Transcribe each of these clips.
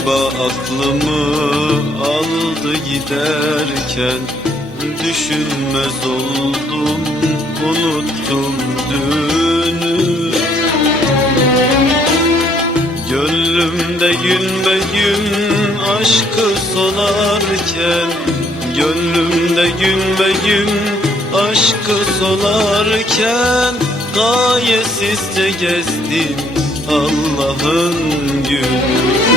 aklımı aldı giderken Düşünmez oldum unuttum dünü. Gönlümde gün be gün aşkı solarken Gönlümde gün be gün aşkı solarken Gayesizce gezdim Allah'ın günü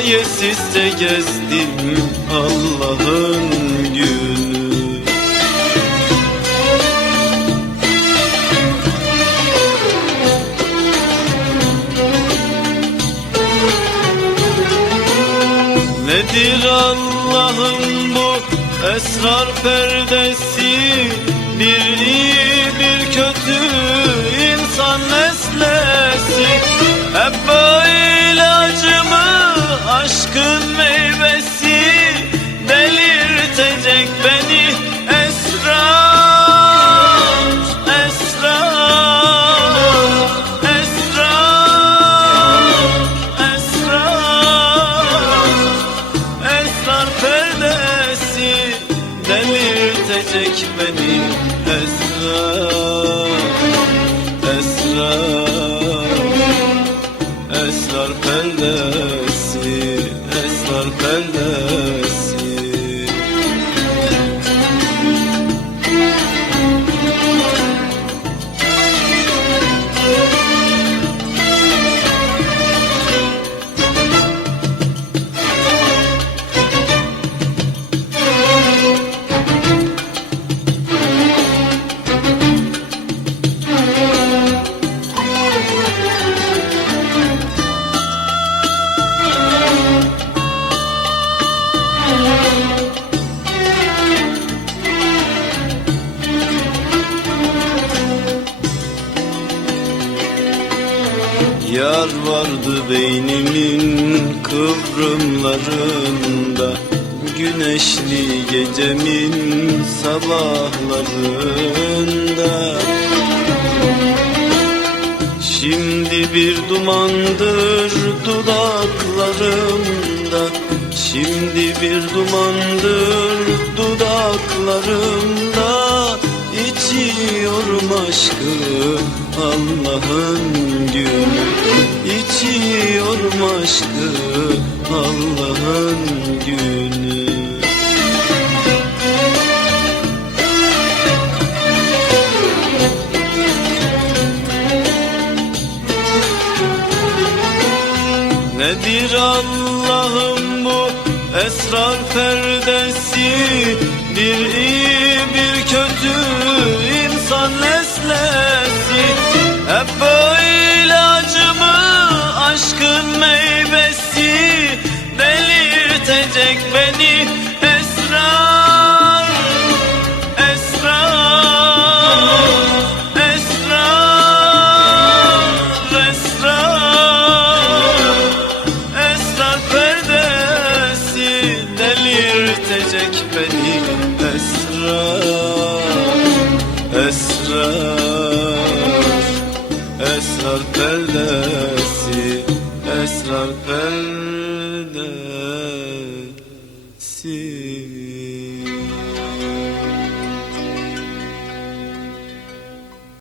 Gayesizce gezdim Allah'ın günü. Nedir Allah'ın bu esrar perdesi? Bir delirtecek beni Esrar Esrar Esrar perdesi Esrar perdesi Yar vardı beynimin kıvrımlarında Güneşli gecemin sabahlarında. Şimdi bir dumandır dudaklarımda Şimdi bir dumandır dudaklarımda İçiyorum aşkı Allah'ın günü İçiyorum aşkı Allah'ın günü Nedir Allah'ım bu esrar perdesi? Bir iyi bir kötü love. Esrar Esrar perdesi Esrar perdesi